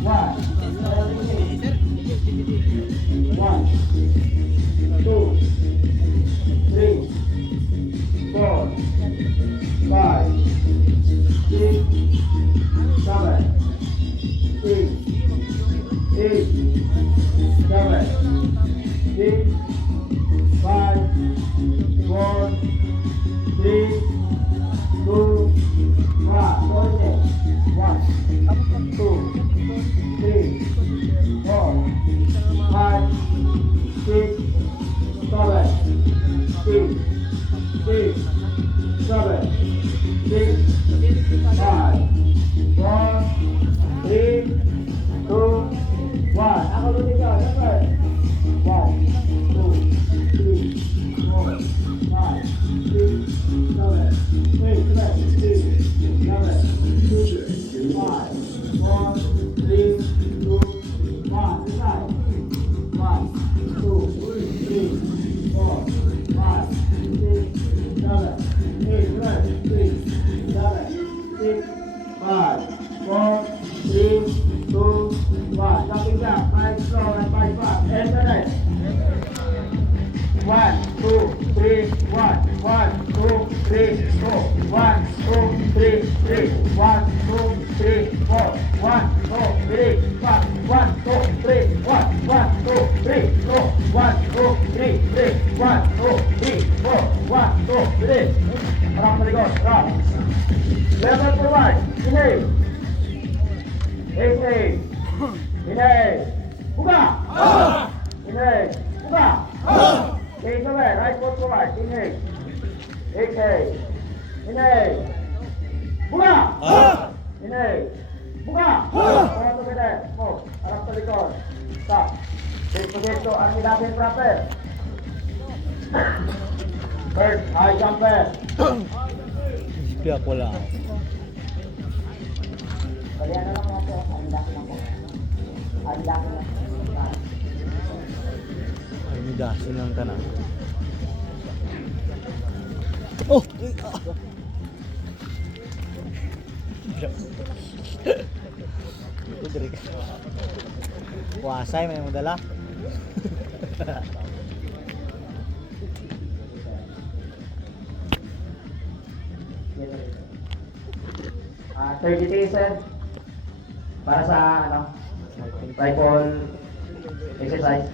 One. One, two, three, four, five, six, seven, eight, seven, six, five, four, three, two, one. One, two, three, four, five, six, seven, eight, seven, six, five, four, three, two, one. Ako ulit ka, number. One, two, three, four, five, six, seven, eight, seven, six, five, four, three, two, one. Decide. One, two, three, four, five, six, seven, eight, seven, six, five, four, three, two, one. Jumping jack, 5 slow and 5 fast. Internet. 1, 2, 3, 1, 1, 2, 3, 4, 1, 2, 3, 3, 1, 2, 3, 4, 1, 2, 3, 5, 1, 2, 3, 1, 1, 2, 3, 4, 1, 2, 3, 3, 1, 2, 3, 4, 1, 2, 3. Harap sa likod, harap. Level forward, inhale. Exhale. Inhale. Buka. Inhale. Buka. Take away, right foot forward, inhale. Exhale. Inhale. Buka. Inhale. Buka. Para together. Move. Harap sa likod. Stop. Take to arm natin proper. Third, high jumper. Kaya ko lang. Kalian na lang natin. Andakin ako. Andakin ako. Midasin lang ka na. Oh! Ito direk. Wasay may madala. 30 pieces para sa ano, rifle exercise.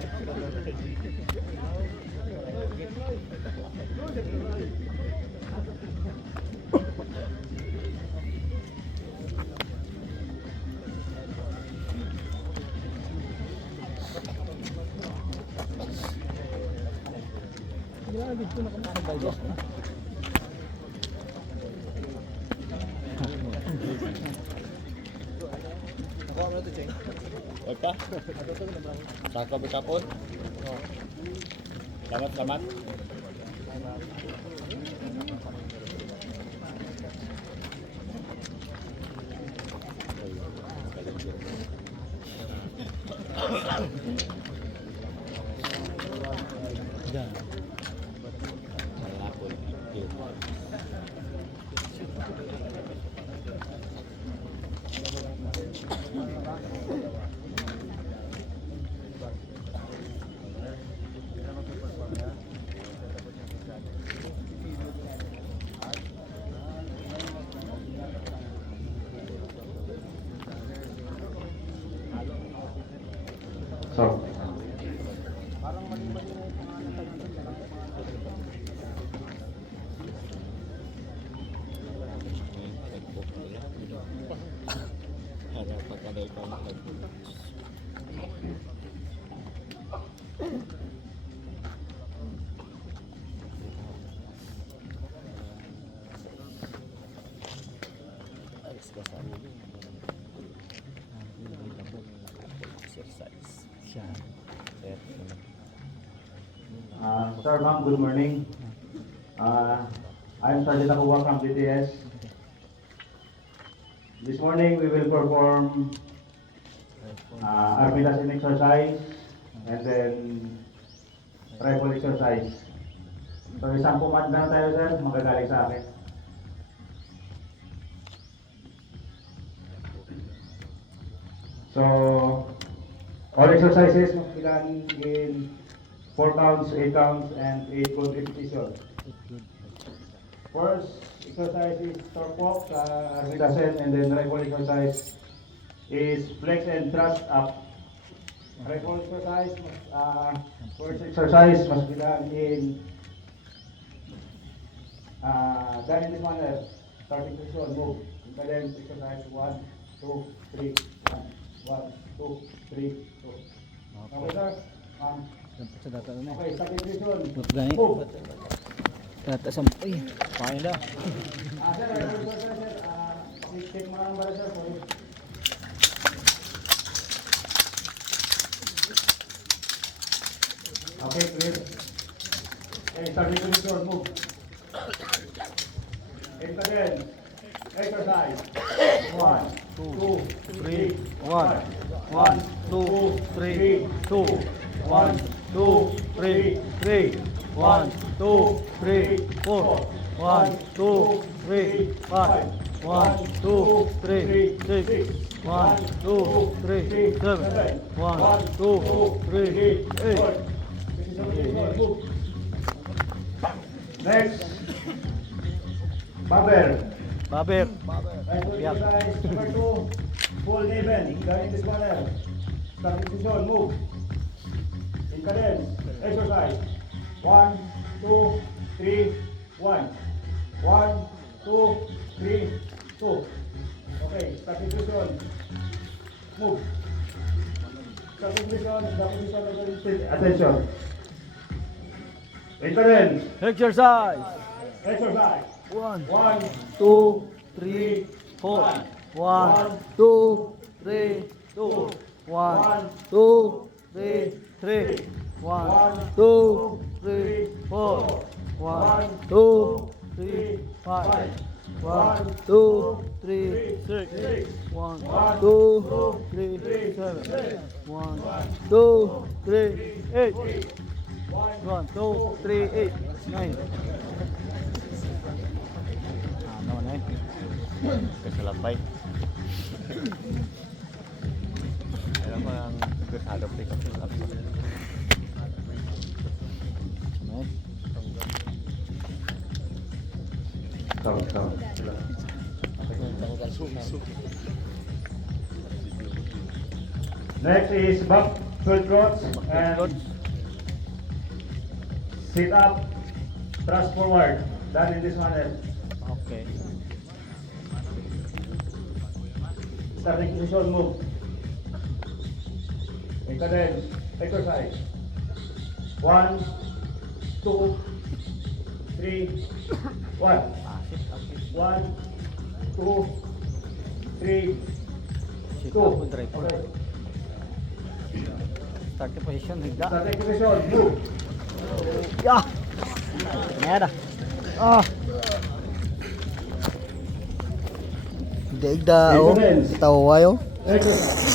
Opa? Saka betapon? Selamat. Diyan. So, Sir, ma'am, good morning. I'm Sergeant Akuwa from DTS. This morning we will perform Armidas exercise and then rifle exercise. So isang command lang tayo, sir, magagaling sa akin. So So, all exercises must be done in 4 counts, 8 counts, and 8 good repetitions. First exercise is torque walk, Armida set, and then rifle exercise is flex and thrust up. Rifle exercise, first exercise must be done in this manner. Starting position, move. And then exercise 1, 2, 3, 1, 2, 3, 2. Okay, sir? Dapat sa data na. Okay, starting position. But gani. Move. Data sa... Uy, paano daw? Sir, rifle exercise, sir. Take mo lang para, sir. Sorry. Okay, clear. Okay, starting position, move. And again, exercise. 1, 2, 3, 1, 1, 2, 3, 2, 1, 2, 3, 3, 1, 2, 3, 4, 1, 2, 3, 5, 1, 2, 3, 6, 1, 2, 3, 7, 1, 2, 3, 8. Next, Baber. Baber. Exercise number 2, full even, going this manner. Starting position, move. In cadence, exercise. 1, 2, 3, 1. 1, 2, 3, 2. Okay, starting position. Move. Starting position, the position of the attention. In cadence, Exercise. exercise. 1, 1, 2, 3, 4. 1, 2, 3, 2. 1, 2, 3, 3. 1, 2, 3, 4. 1, 2, 3, 5. 1, 2, 3, 6. 1, 2, 3, 7. 1, 2, 3, 8. 1, 2, 3, 8. 9. Ano na eh? Kasalapay. Alam mo ang kasado pa yung kasalapay. Come. Next is back foot squats and sit up, thrust forward. Done in this manner. Okay. Starting position, move. And then exercise. 1, 2, 3, 1. 1, 2, 3, Sit 2. up with rifle. Okay. Starting position, higda. Starting position, move. Ya! Nada. Ah! Higda, oh. Tawa yo. Exercise.